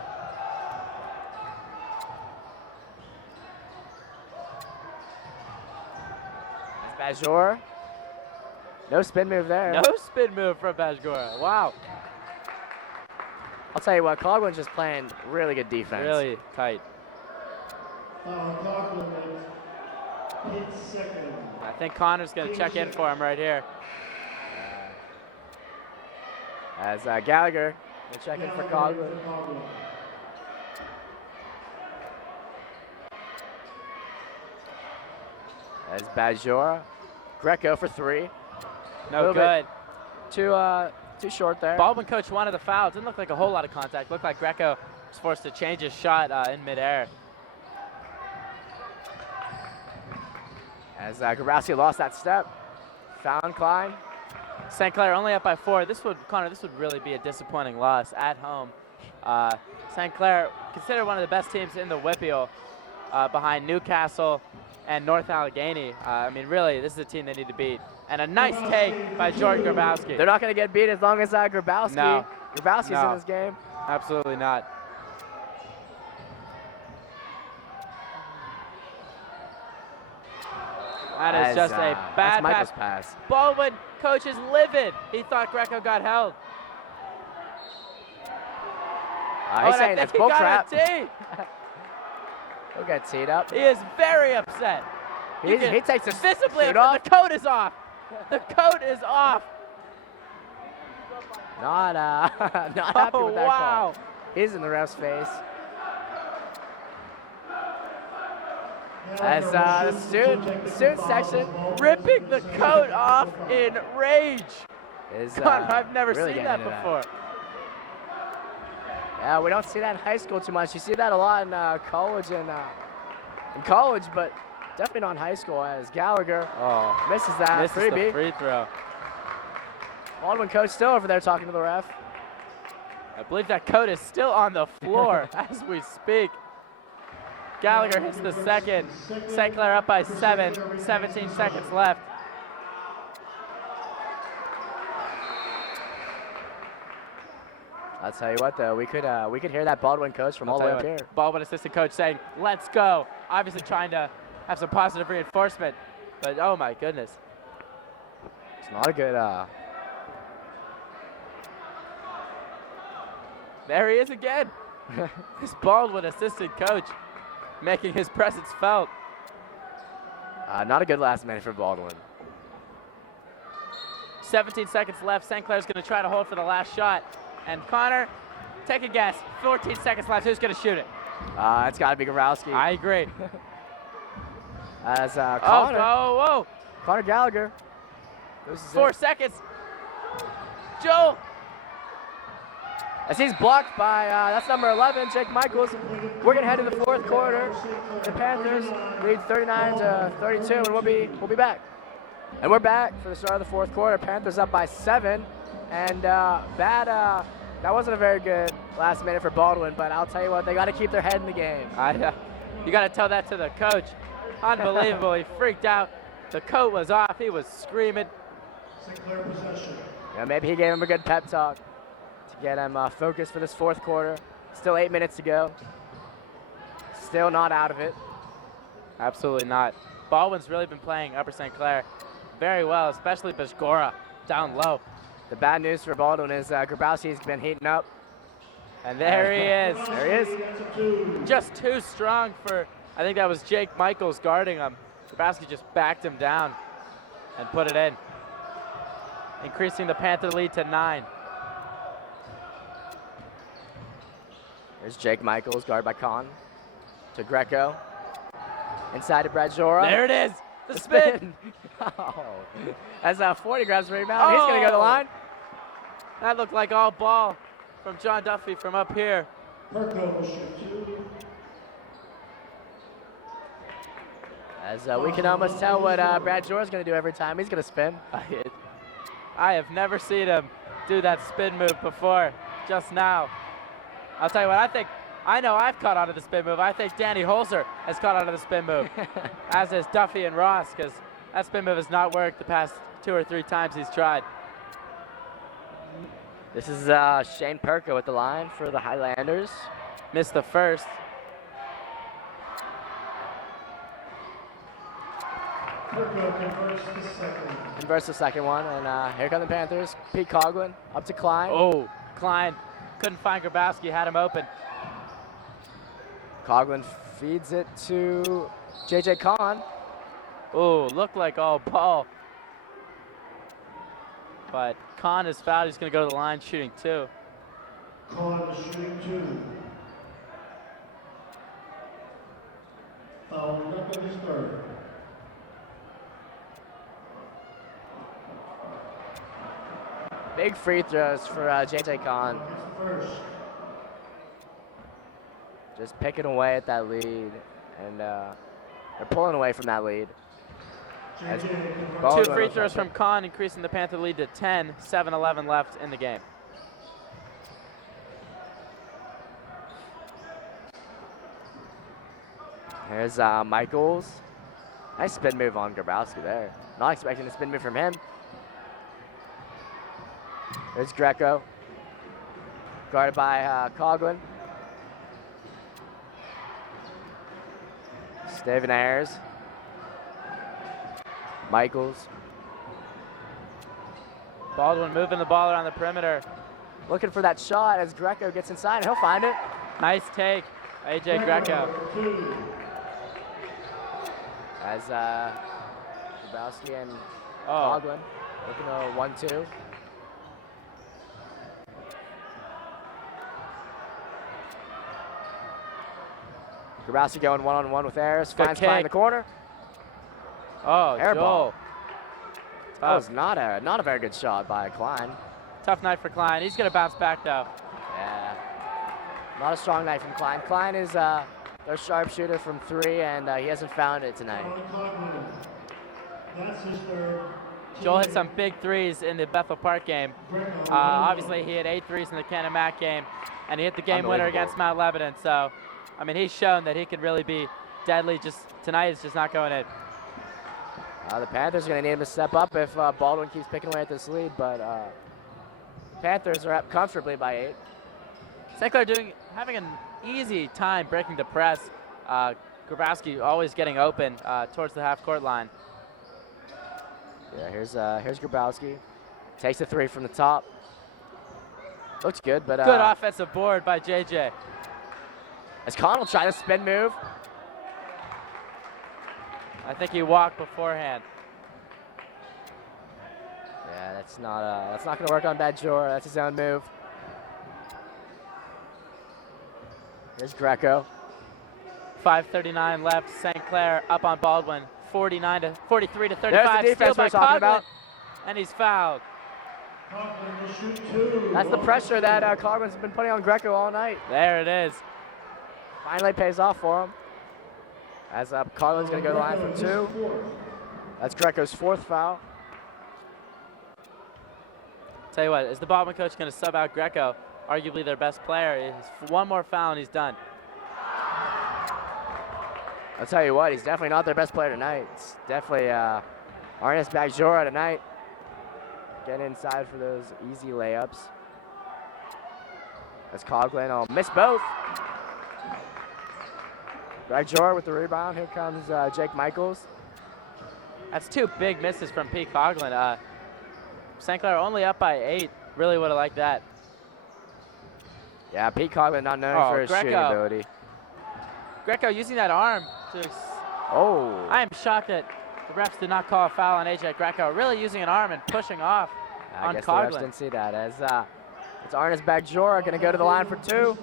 That's Bajor. No spin move there. No spin move from Bajgora. Wow. I'll tell you what, Coghlin's just playing really good defense. Really tight. I think Connor's going to check in for him right here. As Gallagher will check in for Coughlin. As Bajor. Greco for 3. No good. Too short there. Baldwin coach wanted the foul. Didn't look like a whole lot of contact. Looked like Greco was forced to change his shot in midair. As Grabowski lost that step. Found Klein. St. Clair only up by 4. Connor, this would really be a disappointing loss at home. St. Clair considered one of the best teams in the WPIAL behind Newcastle and North Allegheny. I mean, really, this is a team they need to beat. And a nice take by Jordan Grabowski. They're not going to get beat as long as Grabowski's in this game. Absolutely not. That is just a bad pass. Baldwin, coach is livid. He thought Greco got held. He's saying that's bull crap. He'll get teed up. He is very upset. He takes the visibly suit off. The coat is off. The coat is off. Not happy with that call. He's in the ref's face. As the student section ripping the coat off in rage. Is, God, I've never really seen that before. Yeah, we don't see that in high school too much. You see that a lot in college in college, but definitely not in high school. As Gallagher misses that Misses freebie. the free throw. Baldwin coach still over there talking to the ref. I believe that coat is still on the floor as we speak. Gallagher hits the second. St. Clair up by 7, 17 seconds left. I'll tell you what, though, we could hear that Baldwin coach from all the way up here. Baldwin assistant coach saying, "Let's go." Obviously trying to have some positive reinforcement, but oh my goodness. It's not a good. There he is again. This Baldwin assistant coach making his presence felt. Not a good last minute for Baldwin. 17 seconds left. St. Clair's going to try to hold for the last shot. And Connor, take a guess. 14 seconds left. Who's going to shoot it? It's got to be Grabowski. I agree. As Connor. Whoa. Connor Gallagher. 4 seconds. Joe. As he's blocked by, that's number 11, Jake Michaels. We're going to head to the fourth quarter. The Panthers lead 39-32, and we'll be back. And we're back for the start of the fourth quarter. Panthers up by 7. And that wasn't a very good last minute for Baldwin, but I'll tell you what, they got to keep their head in the game. You got to tell that to the coach. Unbelievable. He freaked out. The coat was off. He was screaming. St. Clair possession. Yeah, maybe he gave him a good pep talk to get him focused for this fourth quarter. Still 8 minutes to go. Still not out of it. Absolutely not. Baldwin's really been playing Upper St. Clair very well, especially Bishgora down low. The bad news for Baldwin is Grabowski's been heating up. And there he is. There he is. Just too strong for, I think that was Jake Michaels guarding him. Grabowski just backed him down and put it in, increasing the Panther lead to 9. There's Jake Michaels, guarded by Kahn. To Greco. Inside to Brad Jora. There it is. The spin. Oh. As 40 grabs the rebound. He's going to go to the line. That looked like all ball from John Duffy from up here. Perko will shoot 2. As we can almost tell what Brad Jora's going to do every time. He's going to spin. I have never seen him do that spin move before. Just now. I'll tell you what, I know I've caught on to the spin move. I think Danny Holzer has caught on to the spin move, as has Duffy and Ross, because that spin move has not worked the past 2 or 3 times he's tried. This is Shane Perko at the line for the Highlanders. Missed the first. Perko converts the second. Converts the second one, and here come the Panthers. Pete Coughlin up to Klein. Oh, Klein couldn't find Grabowski, had him open. Coughlin feeds it to J.J. Kahn. Oh, looked like all ball. But Kahn is fouled. He's going to go to the line shooting 2. Kahn is shooting 2. Foul, Greco his 3rd. Big free throws for J.J. Kahn. It's the first. Just picking away at that lead, and they're pulling away from that lead. As Two free throws from Kahn, increasing the Panther lead to 10, 7-11 left in the game. Here's Michaels. Nice spin move on Grabowski there. Not expecting a spin move from him. There's Greco. Guarded by Coughlin. Steven Ayers. Michaels. Baldwin moving the ball around the perimeter. Looking for that shot as Greco gets inside, and he'll find it. Nice take, AJ Greco. As Grabowski and Baldwin looking to 1-2. Grabowski going one-on-one with Ayers. Finds Klein in the corner. Oh, Air ball. Joel. That was not a very good shot by Klein. Tough night for Klein. He's going to bounce back, though. Yeah. Not a strong night from Klein. Klein is their sharpshooter from 3, and he hasn't found it tonight. That's his third. Joel hit some big threes in the Bethel Park game. Obviously, he had 8 threes in the Canon-Mac game, and he hit the game winner against Mount Lebanon. So, I mean, he's shown that he can really be deadly. Just tonight, it's just not going in. The Panthers are going to need him to step up if Baldwin keeps picking away at this lead, but Panthers are up comfortably by 8. St. Clair having an easy time breaking the press. Grabowski always getting open towards the half-court line. Yeah, here's Grabowski. Takes the 3 from the top. Looks good, but good offensive board by JJ. As Connell trying to spin move. I think he walked beforehand. Yeah, that's not going to work on Bajor. That's his own move. Here's Greco. 5:39 left. St. Clair up on Baldwin. 43 to 35. There's the defense we're talking about. And he's fouled. Coughlin will shoot 2. That's the pressure that Coglin's been putting on Greco all night. There it is. Finally pays off for him. As Coglin's going to go to the line for 2. That's Greco's 4th foul. Tell you what, is the Baldwin coach going to sub out Greco? Arguably their best player. He's 1 more foul and he's done. I'll tell you what, he's definitely not their best player tonight. It's definitely Arnis Bagjora tonight. Getting inside for those easy layups. As Coughlin, oh, missed both. Bagjora with the rebound. Here comes Jake Michaels. That's 2 big misses from Pete Coughlin. St. Clair only up by 8. Really would have liked that. Yeah, Pete Coughlin not known for his shooting ability. Greco using that arm to. Oh. I am shocked that the refs did not call a foul on AJ Greco. Really using an arm and pushing off on I guess the refs Coughlin. didn't see that. As it's Arnis Bagjora going to go to the line for 2.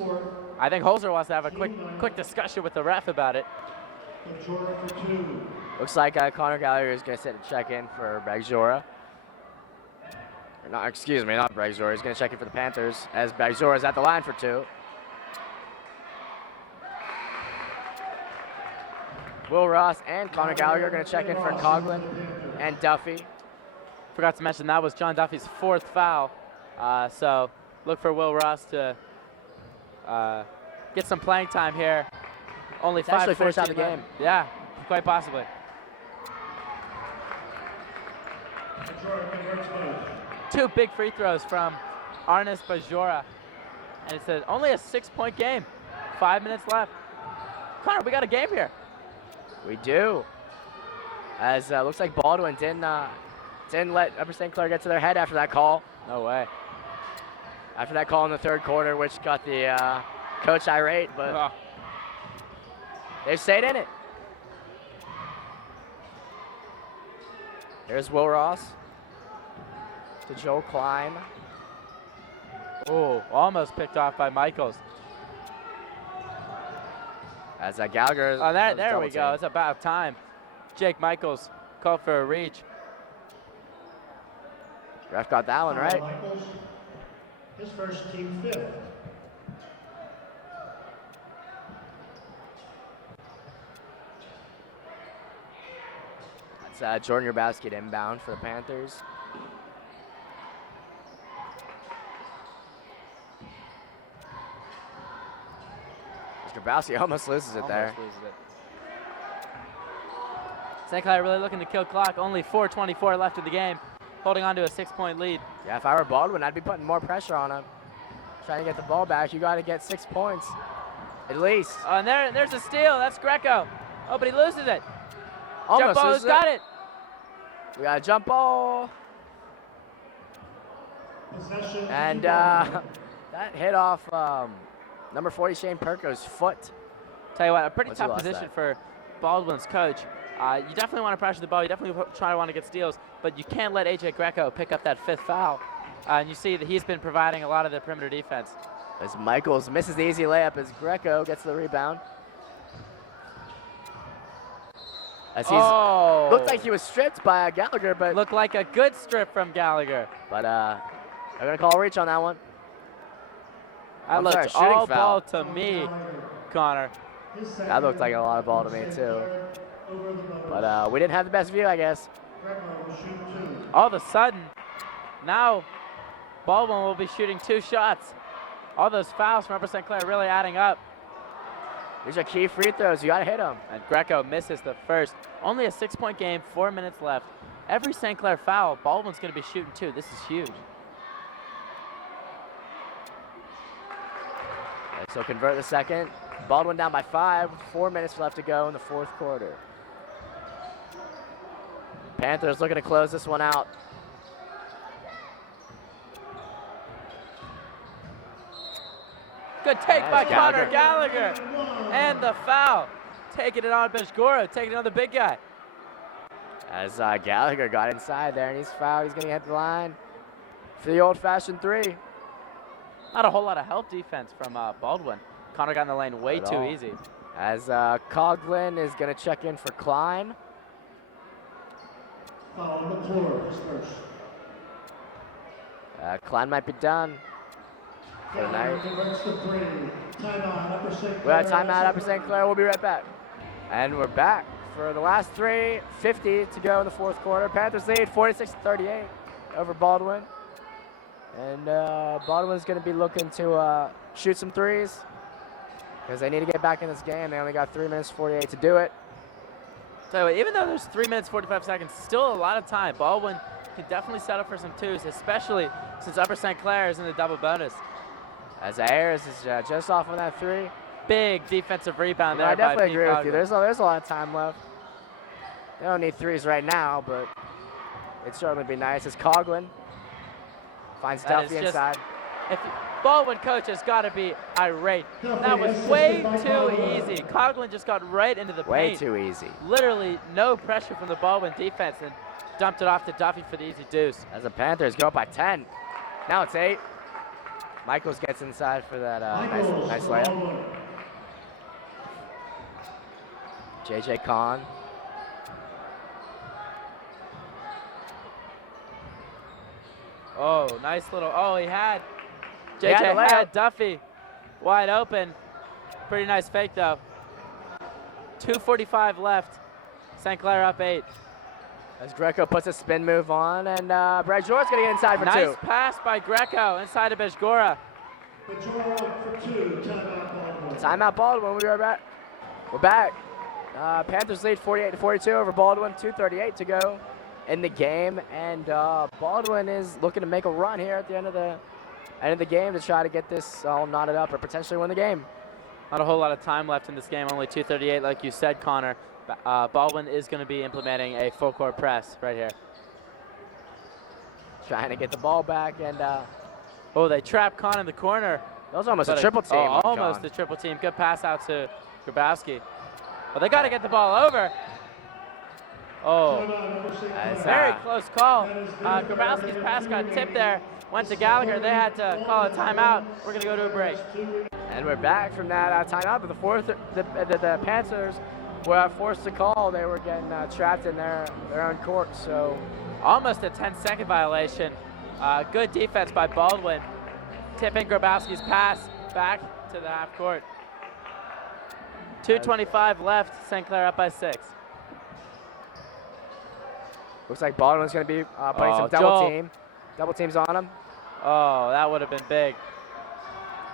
I think Holzer wants to have a quick discussion with the ref about it. Bagjora for 2. Looks like Connor Gallagher is going to sit and check in for Bagjora. Excuse me, not Bagjora. He's going to check in for the Panthers as Bagjora is at the line for 2. Will Ross and Connor Gallagher are going to check in for Coughlin and Duffy. Forgot to mention that was John Duffy's 4th foul. So look for Will Ross to get some playing time here. Only 5 actually finish out the game. Yeah, quite possibly. Bagjora converts both. 2 big free throws from Arnis Bagjora. And it's only a 6-point game. 5 minutes left. Connor, we got a game here. We do. As looks like Baldwin didn't let Upper St. Clair get to their head after that call. No way. After that call in the 3rd quarter, which got the coach irate, but they've stayed in it. Here's Will Ross to Joe Klein. Oh, almost picked off by Michaels. As Gallagher. Oh, there we go. It's about time. Jake Michaels called for a reach. Ref got that one right. Michaels, his first team 5th. That's Jordan Grabowski inbound for the Panthers. Grabowski almost loses it there. St. Clair really looking to kill clock. Only 4:24 left in the game. Holding on to a 6-point lead. Yeah, if I were Baldwin, I'd be putting more pressure on him. Trying to get the ball back. You got to get 6 points, at least. Oh, and there's a steal. That's Greco. Oh, but he loses it. Almost Jump ball has got it. We got a jump ball. Possession. And that hit off number 40, Shane Perko's foot. Tell you what, a pretty Once he tough lost position that. for Baldwin's coach. You definitely want to pressure the ball. You definitely try to want to get steals, but you can't let AJ Greco pick up that 5th foul. And you see that he's been providing a lot of the perimeter defense. As Michaels misses the easy layup as Greco gets the rebound. As he's looked like he was stripped by Gallagher, but Looked like a good strip from Gallagher. they're gonna call a reach on that one. That looked shooting all foul. ball to me, Connor. That looked like a lot of ball to me too. But we didn't have the best view, I guess. All of a sudden, now Baldwin will be shooting 2 shots. All those fouls from Upper St. Clair really adding up. These are key free throws. You got to hit them. And Greco misses the first. Only a 6-point game, 4 minutes left. Every St. Clair foul, Baldwin's going to be shooting 2. This is huge. Okay, so convert the second. Baldwin down by 5. 4 minutes left to go in the fourth quarter. Panthers looking to close this one out. Good take by Gallagher. Connor Gallagher. And the foul. Taking it on Beshgora, taking it on the big guy. As Gallagher got inside there and he's fouled, he's going to hit the line for the old-fashioned 3. Not a whole lot of help defense from Baldwin. Connor got in the lane way too easy. As Coughlin is going to check in for Klein. Foul on the floor, his first. Klein might be done for the night. Converts to 3. Timeout, Upper St. We got Clair. timeout, Upper St. Clair. We'll be right back. And we're back for the last 3:50 to go in the fourth quarter. Panthers lead 46-38 over Baldwin. And Baldwin's going to be looking to shoot some threes because they need to get back in this game. They only got 3 minutes 48 to do it. So even though there's 3 minutes 45 seconds, still a lot of time. Baldwin can definitely set up for some 2s, especially since Upper St. Clair is in the double bonus. As Ayers is just off on that 3. Big defensive rebound there. I definitely by agree with you. Coughlin. There's a lot of time left. They don't need 3s right now, but it'd certainly be nice. As Coughlin finds That is Duffy just- inside. If Baldwin coach has got to be irate. That was way too easy. Coughlin just got right into the Way paint. too easy. Literally no pressure from the Baldwin defense and dumped it off to Duffy for the easy deuce. As the Panthers go up by 10. Now it's 8. Michaels gets inside for that nice layup. Baldwin. JJ Kahn. Oh, nice little, he had, He had JJ the layup. had Duffy wide open. Pretty nice fake though. 2:45 left. St. Clair up 8. As Greco puts a spin move on, and Brad Jordan's going to get inside for Nice 2. pass by Greco inside of Beshgora. Majora for 2. Timeout, Baldwin. Timeout Baldwin. We'll be right back. We're back. Panthers lead 48-42 over Baldwin. 2:38 to go in the game, and Baldwin is looking to make a run here at the end of the game to try to get this all knotted up or potentially win the game. Not a whole lot of time left in this game, only 2:38 like you said, Connor. Baldwin is going to be implementing a full court press right here. Trying to get the ball back, and They trap Con in the corner. that was almost a But triple team. on almost John. a triple team. Good pass out to Grabowski. Well, they got to get the ball over. Timeout, Upper St. As, Clair. Very close call. Grabowski's pass got tipped there. Went to Gallagher. They had to call a timeout. We're going to go to a break. And we're back from that timeout. But the Panthers were forced to call. They were getting trapped in their own court. So Almost a 10-second violation. Good defense by Baldwin. Tipping Grabowski's pass back to the half court. 2:25 left. St. Clair up by 6. looks like Baldwin's going to be putting some Joel. double teams on him. Oh, that would have been big.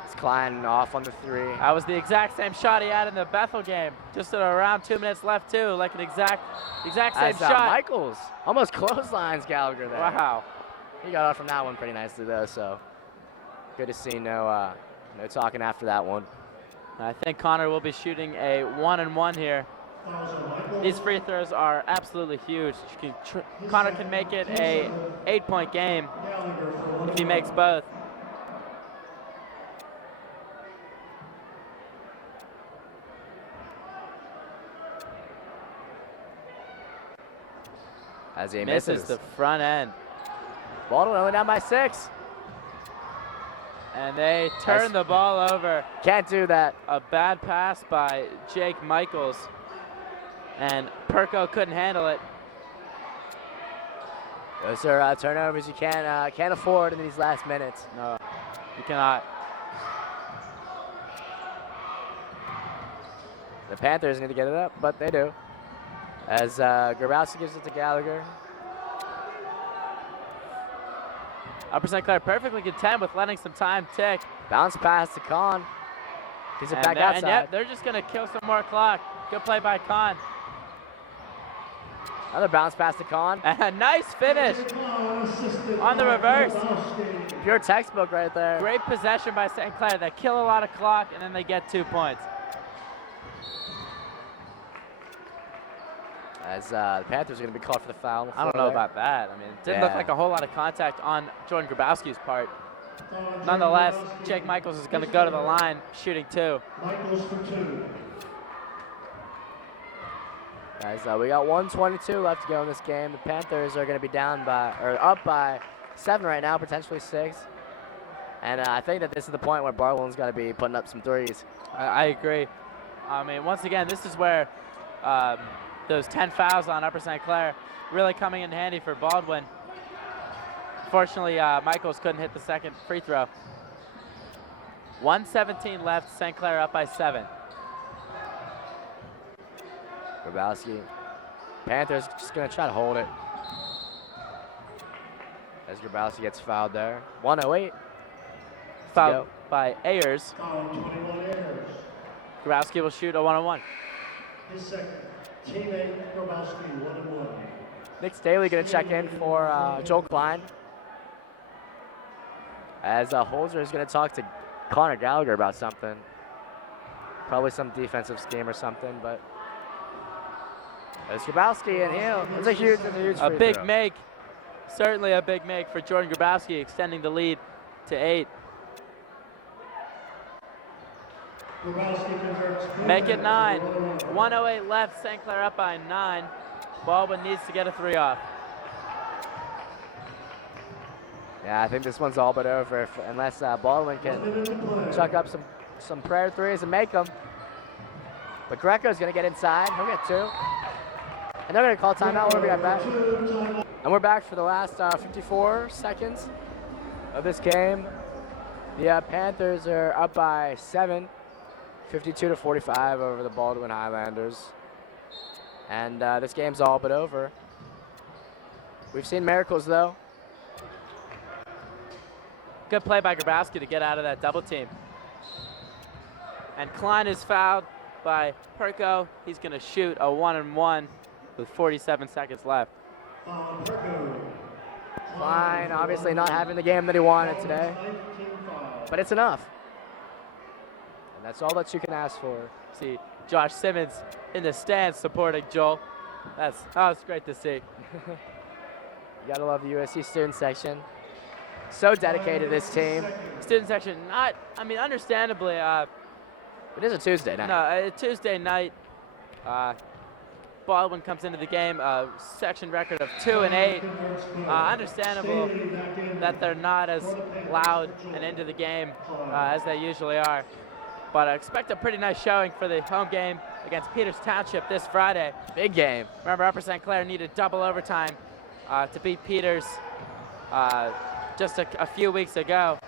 It's Klein off on the 3. That was the exact same shot he had in the Bethel game. Just at around 2 minutes left too, like an exact same As, shot. Michaels almost clotheslines Gallagher there. Wow. He got off from that one pretty nicely though. So good to see no talking after that one. I think Connor will be shooting a 1-and-1 here. Fouls on Michaels. These free throws are absolutely huge. Connor can make it a 8-point game Gallagher for 1. if he makes both. As he Misses misses. the front end. Baldwin only down by 6. And they turn the ball over. Can't do that. A bad pass by Jake Michaels. And Perko couldn't handle it. Those are turnovers you can't afford in these last minutes. No, you cannot. The Panthers need to get it up, but they do. As Grabowski gives it to Gallagher. Upper St. Clair perfectly content with letting some time tick. Bounce pass to Kahn. Gives it back And outside. yep, they're just going to kill some more clock. Good play by Kahn. Another bounce pass to Kahn. And a nice finish on the reverse. Pure textbook right there. Great possession by St. Clair. They kill a lot of clock, and then they get 2 points. As the Panthers are going to be called for the foul. I don't know about that. I mean, it didn't look like a whole lot of contact on Jordan Grabowski's part. Nonetheless, Jake Michaels is going to go to the line, shooting 2. Michaels for 2. Guys, we got 1:22 left to go in this game. The Panthers are going to be up by 7 right now, potentially 6. And I think that this is the point where Baldwin's got to be putting up some threes. I agree. I mean, once again, this is where those 10 fouls on Upper St. Clair really coming in handy for Baldwin. Unfortunately, Michaels couldn't hit the second free throw. 1:17 left, St. Clair up by 7. Grabowski. Panthers just going to try to hold it. As Grabowski gets fouled there. 1:08. Fouled by Ayers. Foul 21 Ayers. Grabowski will shoot a 1-on-1. His second. Teammate Grabowski, 1-1. Nick Staley going to check in for Joel Klein. As Holzer is going to talk to Connor Gallagher about something. Probably some defensive scheme or something, but there's Grabowski, and it's a huge free big throw. make. Certainly a big make for Jordan Grabowski, extending the lead to 8. Grabowski converts. Make it 9. 1:08 left, St. Clair up by 9. Baldwin needs to get a 3 off. Yeah, I think this one's all but over unless Baldwin can chuck up some prayer threes and make them. But Greco's going to get inside. He'll get 2. And they're going to call timeout. We'll be right back. And we're back for the last 54 seconds of this game. The Panthers are up by 7, 52-45 over the Baldwin Highlanders. And this game's all but over. We've seen miracles, though. Good play by Grabowski to get out of that double team. And Klein is fouled by Perko. He's going to shoot a 1-on-1 with 47 seconds left. Klein obviously not having the game that he wanted today, but it's enough. And that's all that you can ask for. See Josh Simmons in the stands supporting Joel. It's great to see. You gotta love the USC student section. So dedicated to this team. Student section, understandably. It is a Tuesday night. No, a Tuesday night. Baldwin comes into the game, section record of 2-8. Understandable that they're not as loud and into the game as they usually are. But I expect a pretty nice showing for the home game against Peters Township this Friday. Big game. Remember, Upper St. Clair needed double overtime to beat Peters just a few weeks ago.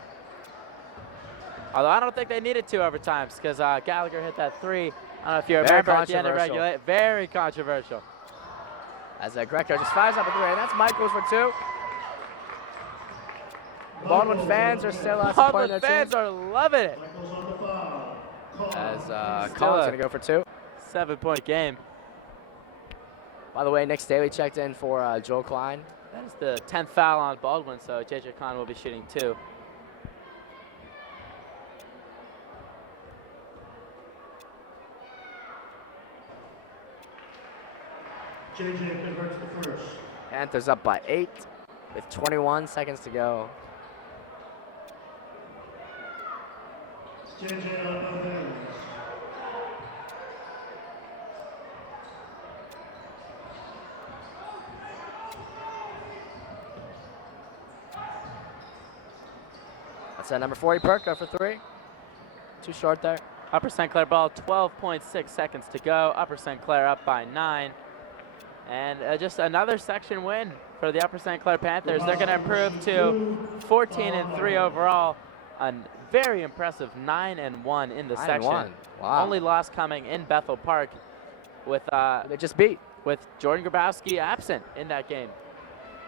Although I don't think they needed 2 overtimes because Gallagher hit that 3. I don't know if you remember at the end of regulation. Very controversial. As Greco just fires up a 3, and that's Michaels for 2. Baldwin fans are still supporting their Baldwin fans team. are loving it. As Collins going to go for 2. 7-point game. By the way, Nick Staley checked in for Joel Klein. That is the 10th foul on Baldwin, so J.J. Kahn will be shooting 2. JJ converts the first. Panthers up by 8 with 21 seconds to go. JJ on both ends. That's number 40 Perko for 3. Too short there. Upper St. Clair ball, 12.6 seconds to go. Upper St. Clair up by 9. And just another section win for the Upper St. Clair Panthers. They're going to improve to 14-3 overall. A very impressive 9-1 in the 9-1. section. Wow. Only loss coming in Bethel Park with They just beat. with Jordan Grabowski absent in that game.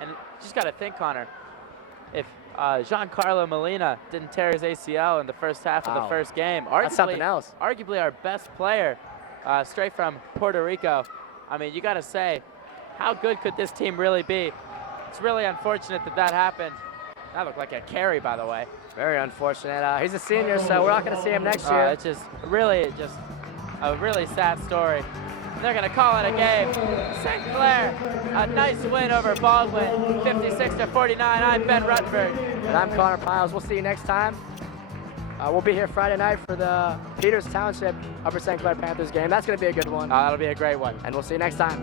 And just got to think, Connor, if Giancarlo Molina didn't tear his ACL in the first half of the Wow. first game, That's something else. arguably our best player, straight from Puerto Rico. I mean, you got to say, how good could this team really be? It's really unfortunate that that happened. That looked like a carry, by the way. Very unfortunate. He's a senior, so we're not going to see him next year. It's just a really sad story. They're going to call it a game. St. Clair, a nice win over Baldwin, 56-49. I'm Ben Ruttenberg. And I'm Connor Piles. We'll see you next time. We'll be here Friday night for the Peters Township Upper St. Clair Panthers game. That's going to be a good one. That'll be a great one. And we'll see you next time.